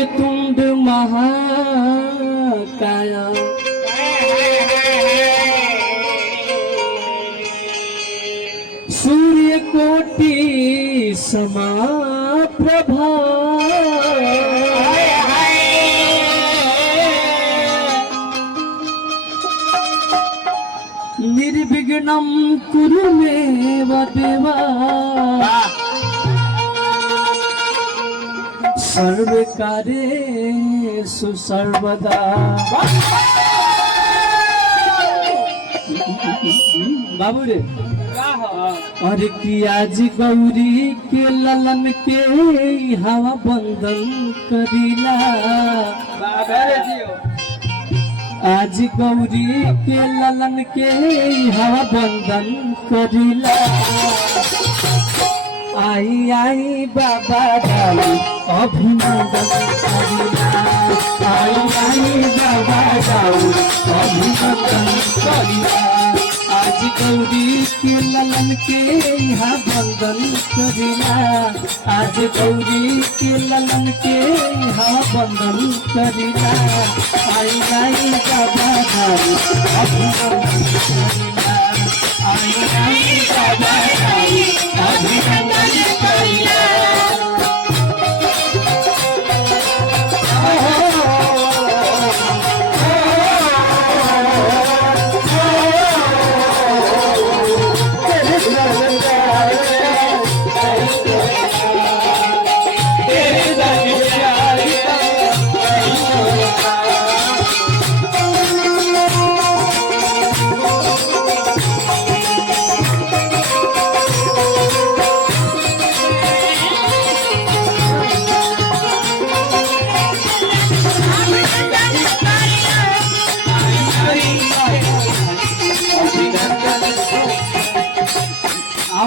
तुंड महाकाया सूर्य कोटि समाप्रभा निर्विघ्नं कुरु मे देवा सर्वकार्येषु सर्वदा। बाबू रे अरे की आज गौरी के ललन के हवा बंदन करीला आज गौरी के ललन के हवा बंदन करीला आई आई बाबा दाऊ अभिनंदन करिला आई आई बाबा दाऊ अभिनंदन करिला आज गौरी के ललन के यहाँ बंदन करिला आज गौरी के ललन के यहाँ बंदन करिला आई आई बाबा दाऊ अभिनंदन करिला आई आई बाबा दाऊ अभिनंदन करिला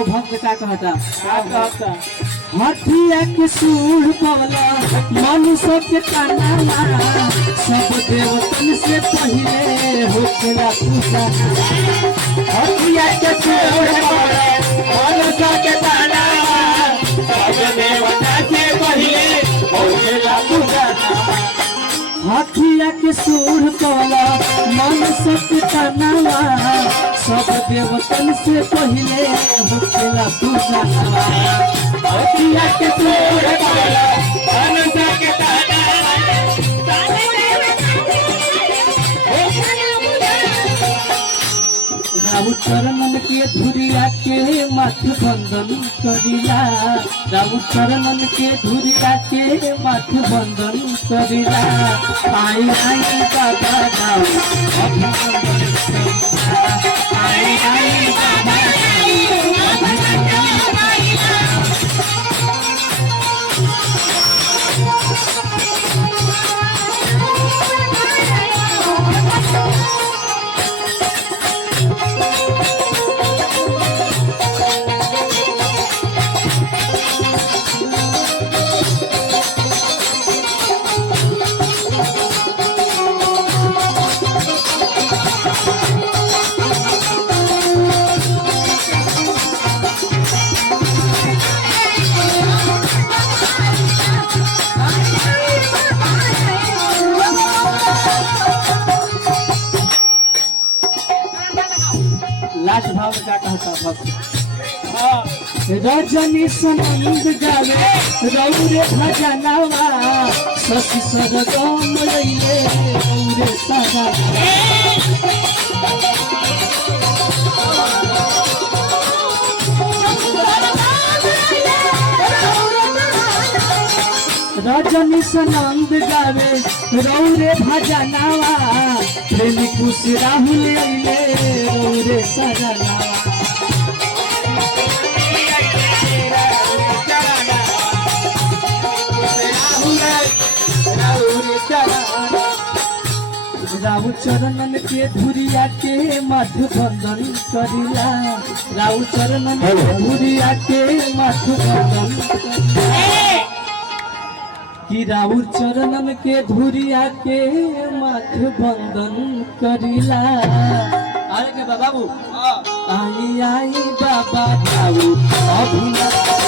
भक्त का कहता हथिया के सूढ़ पवला मनुष्य के ताना सब देवतन से पहले होखेला पूजा हथिया के सूढ़ पवला मनुष्य के ताना सब देवता से पहले होखेला पूजा हथिया के सूढ़ पवला मनुष्य के ताना सब देवतन से पहले होखेला पूजा हथिया के सूढ़ पवला मनुष्य के ताना राउत चरणन के धुरिया के माथ बंदन करिला राउत चरणन के धुरिया के माथ बंदन करिला आई आई बाबा दाऊ अभिनंदन करिला आई आई बाबा दाऊ अभिनंदन करिला लास्ट भाव में क्या कहता भक्त रजनी सनंद गावे रौरे भजनवा शशि सरगम लइले रौरे सदा रजनी सनंद गावे रौरे भजनवा प्रेमी कुश राहुल लइले रौरे सजनवा राउ चरणन के धुरिया के माथ बंदन करिला राउ चरणन के धुरिया के माथ बंदन कि राउ चरणन के धुरिया के माथ बंदन करिला आगे के बाबू आई आई बाबा दाऊ अभिनंदन